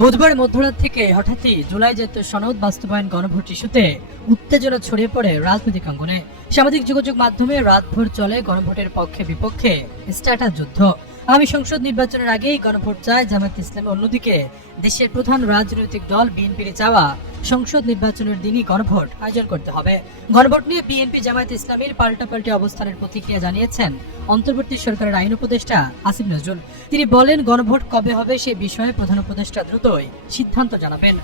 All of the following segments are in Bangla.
বুধবার মধ্যরাত থেকে হঠাৎই জুলাই জাতীয় সনদ বাস্তবায়ন গণভোট ইস্যুতে উত্তেজনা ছড়িয়ে পড়ে রাজনৈতিক অঙ্গনে। সামাজিক যোগাযোগ মাধ্যমে রাতভর চলে গণভোটের পক্ষে বিপক্ষে স্ট্যাটাস যুদ্ধ। আগামী সংসদ নির্বাচনের আগেই গণভোট চায় জামায়াত ইসলামী। অন্যদিকে দেশের প্রধান রাজনৈতিক দল বিএনপির চাওয়া সংসদ নির্বাচনের দিনই গণভোট আয়োজন করতে হবে। গণভোট নিয়ে বিএনপি জামায়াত ইসলামীর পাল্টাপাল্টি অবস্থানের প্রতিক্রিয়া জানিয়েছেন অন্তর্বর্তী সরকারের আইন উপদেষ্টা আসিফ নজরুল। তিনি বলেন, গণভোট কবে হবে সে বিষয়ে প্রধান উপদেষ্টা দ্রুতই সিদ্ধান্ত জানাবেন।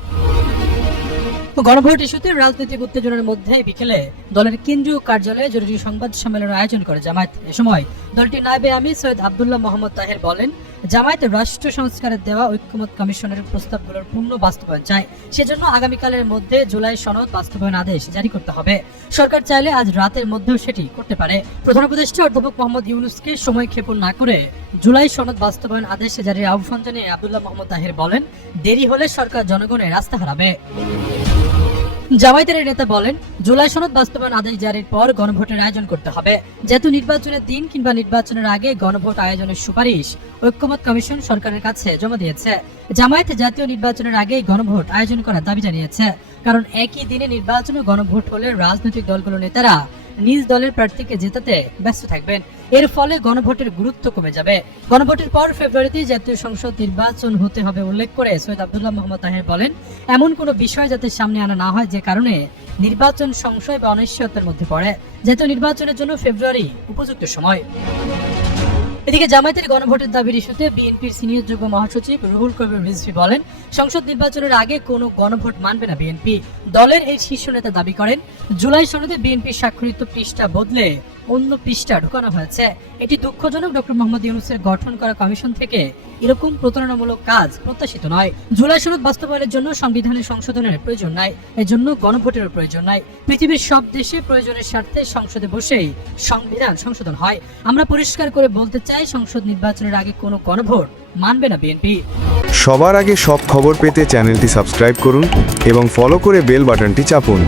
গণভোট ইস্যুতে রাজনৈতিক উত্তেজনার মধ্যে বিকেলে দলের কেন্দ্রীয় কার্যালয়ে জরুরি সংবাদ সম্মেলনের আয়োজন করে জামায়াত। এ সময় দলটির নায়েবে আমির সৈয়দ আব্দুল্লাহ মোহাম্মদ তাহের বলেন, জামায়াত রাষ্ট্র সংস্কারের দেওয়া ঐক্যমত কমিশনের প্রস্তাবগুলোর পূর্ণ বাস্তবায়ন চায়। সেজন্য আগামীকালের মধ্যে জুলাই সনদ বাস্তবায়ন আদেশ জারি করতে হবে। সরকার চাইলে আজ রাতের মধ্যেও সেটি করতে পারে। প্রধান উপদেষ্টা অধ্যাপক মোহাম্মদ ইউনূসকে সময় ক্ষেপণ না করে জুলাই সনদ বাস্তবায়ন আদেশ জারির আহ্বান জানিয়ে আব্দুল্লাহ মোহাম্মদ তাহের বলেন, দেরি হলে সরকার জনগণের রাস্তা হারাবে। জামায়াতের নেতা বলেন, জুলাই সনদ বাস্তবায়ন আদেশ জারির পর গণভোটের আয়োজন করতে হবে। যেহেতু নির্বাচনের দিন কিংবা নির্বাচনের আগে গণভোট আয়োজনের সুপারিশ ঐক্যমত কমিশন সরকারের কাছে জমা দিয়েছে। জামায়াত জাতীয় নির্বাচনের আগেই গণভোট আয়োজন করার দাবি জানিয়েছে, কারণ একই দিনে নির্বাচন ও গণভোট হলে রাজনৈতিক দলগুলোর নেতারা নিজ দলের প্রার্থীকে জেতাতে ব্যস্ত থাকবেন। এর ফলে গণভোটের গুরুত্ব কমে যাবে। গণভোটের পর ফেব্রুয়ারিতে জাতীয় সংসদ নির্বাচন হতে হবে উল্লেখ করে সৈয়দ আব্দুল্লাহ মোহাম্মদ তাহের বলেন, এমন কোনো বিষয় যাতে সামনে আনা না হয় যে কারণে নির্বাচন সংশয় বা অনিশ্চয়তার মধ্যে পড়ে। জাতীয় নির্বাচনের জন্য ফেব্রুয়ারি উপযুক্ত সময়। এদিকে জামায়াতের গণভোটের দাবির ইস্যুতে বিএনপির সিনিয়র যুগ্ম মহাসচিব রুহুল কবির রিজভী বলেন, সংসদ নির্বাচনের আগে কোনো গণভোট মানবে না বিএনপি। দলের এই শীর্ষ নেতা দাবি করেন, জুলাই সনদে বিএনপির স্বাক্ষরিত পৃষ্ঠা বদলে অন্য পৃষ্ঠা ঢুকানো হয়েছে। এটি দুঃখজনক। ডক্টর মোহাম্মদ ইউনূসের গঠন করা কমিশন থেকে এরকম প্রতারণামূলক কাজ প্রত্যাশিত নয়। জুলাই সনদ বাস্তবায়নের জন্য সংবিধানের সংশোধনের প্রয়োজন নাই, এজন্য গণভোটেরও প্রয়োজন নাই। পৃথিবীর সব দেশে প্রয়োজনের স্বার্থে সংসদে বসেই সংবিধান সংশোধন হয়। আমরা পরিষ্কার করে বলতে চাই, সংসদ নির্বাচনের আগে কোনো গণভোট মানবে না বিএনপি। সবার আগে সব খবর পেতে চ্যানেলটি সাবস্ক্রাইব করুন এবং ফলো করে বেল বাটনটি চাপুন।